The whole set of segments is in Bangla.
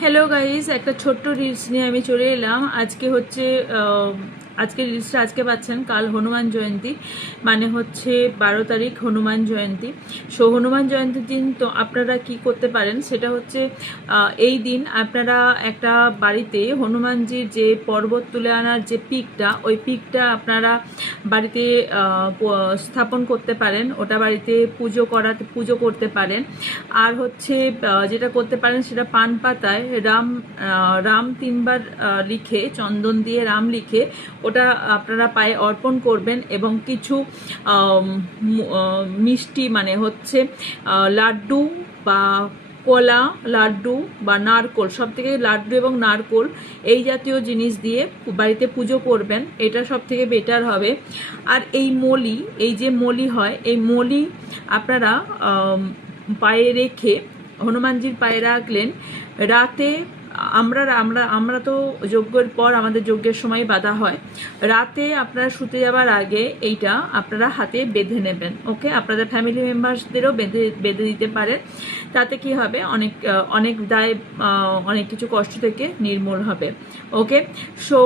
হ্যালো গাইস, একটা ছোট্ট রিলস নিয়ে আমি চলে এলাম। আজকে হচ্ছে আজকে রিলসটা আজকে পাচ্ছেন, কাল হনুমান জয়ন্তী, মানে হচ্ছে 12 তারিখ হনুমান জয়ন্তী। সো হনুমান জয়ন্তীর দিন তো আপনারা কি করতে পারেন সেটা হচ্ছে এই দিন আপনারা একটা বাড়িতে হনুমানজির যে পর্বত তুলে আনার যে পিকটা, ওই পিকটা আপনারা বাড়িতে স্থাপন করতে পারেন, ওটা বাড়িতে পুজো করতে পারেন। আর হচ্ছে যেটা করতে পারেন সেটা পান পাতায় রাম 3বার লিখে, চন্দন দিয়ে রাম লিখে ওটা আপনারা পায়ে অর্পণ করবেন এবং কিছু মিষ্টি, মানে হচ্ছে লাড্ডু বা কলা, লাড্ডু বা নারকোল, সব থেকে লাড্ডু এবং নারকোল এই জাতীয় জিনিস দিয়ে বাড়িতে পুজো করবেন, এটা সব থেকে বেটার হবে। আর এই মলি, এই যে মলি হয়, এই মলি আপনারা পায়ে রেখে, হনুমানজির পায়ে রাখলেন। রাতে আমরা আমরা আমরা তো যজ্ঞের পর আমাদের যজ্ঞের সময় বাঁধা হয়, রাতে আপনারা শুতে যাবার আগে এইটা আপনারা হাতে বেঁধে নেবেন। ওকে, আপনাদের ফ্যামিলি মেম্বার্সদেরও বেঁধে দিতে পারেন। তাতে কি হবে, অনেক দায়, অনেক কিছু কষ্ট থেকে নির্মূল হবে। ওকে, সো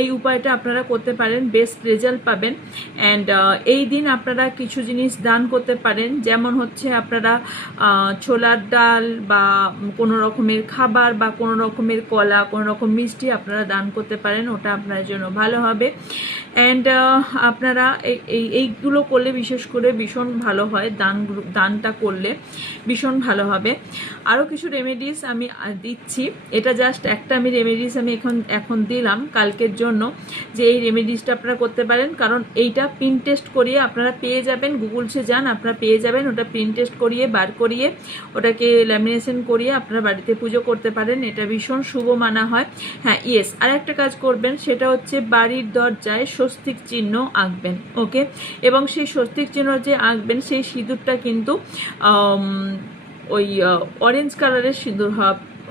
এই উপায়টা আপনারা করতে পারেন, বেস্ট রেজাল্ট পাবেন। অ্যান্ড এই দিন আপনারা কিছু জিনিস দান করতে পারেন, যেমন হচ্ছে আপনারা ছোলার ডাল বা কোনো রকমের খাবার বা কোনো রকমের কলা, কোনো রকম মিষ্টি আপনারা দান করতে পারেন, ওটা আপনার জন্য ভালো হবে। অ্যান্ড আপনারা এইগুলো করলে বিশেষ করে ভীষণ ভালো হয়, দানটা করলে ভীষণ ভালো হবে। আরও কিছু রেমেডিস আমি দিচ্ছি, এটা জাস্ট একটা আমি রেমেডিস আমি এখন দিলাম কালকের জন্য, যে এই রেমেডিসটা আপনারা করতে পারেন। কারণ এইটা প্রিন্ট টেস্ট করিয়ে আপনারা পেয়ে যাবেন, গুগলসে যান আপনারা পেয়ে যাবেন, ওটা প্রিন্ট টেস্ট করিয়ে বার করিয়ে ওটাকে ল্যামিনেশন করিয়ে আপনারা বাড়িতে পুজো করতে পারেন, এটা ভীষণ শুভ মানা হয়। হ্যাঁ, ইয়েস, আর একটা কাজ করবেন, সেটা হচ্ছে বাড়ির দরজায় স্বস্তিক চিহ্ন আঁকবেন। ওকে, এবং সেই স্বস্তিক চিহ্ন যে আঁকবেন সেই সিঁদুরটা কিন্তু ওই অরেঞ্জ কালারের সিঁদুর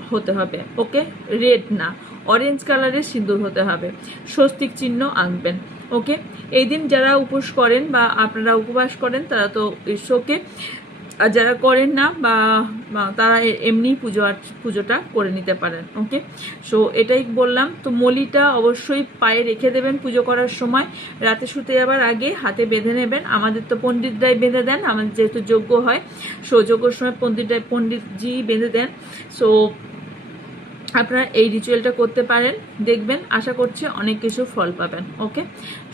হতে হবে। ওকে, রেড না, অরেঞ্জ কালারের সিঁদুর হতে হবে, স্বস্তিক চিহ্ন আঁকবেন। ওকে, এই দিন যারা উপোস করেন বা আপনারা উপবাস করেন তারা তো ঈশ্বরকে, আর যারা করেন না বা তারা এমনি পুজোটা করে নিতে পারেন। ওকে, সো এটাই বললাম। তো মলিটা অবশ্যই পায়ে রেখে দেবেন পুজো করার সময়, রাতে শুতে যাবার আগে হাতে বেঁধে নেবেন। আমাদের তো পণ্ডিতরাই বেঁধে দেন, আমাদের যেহেতু যজ্ঞ হয়, সো যজ্ঞর সময় পণ্ডিতজি বেঁধে দেন। সো আপনারা এই রিচুয়ালটা করতে পারেন, দেখবেন, আশা করছি অনেক কিছু ফল পাবেন। ওকে,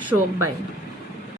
সো বাই।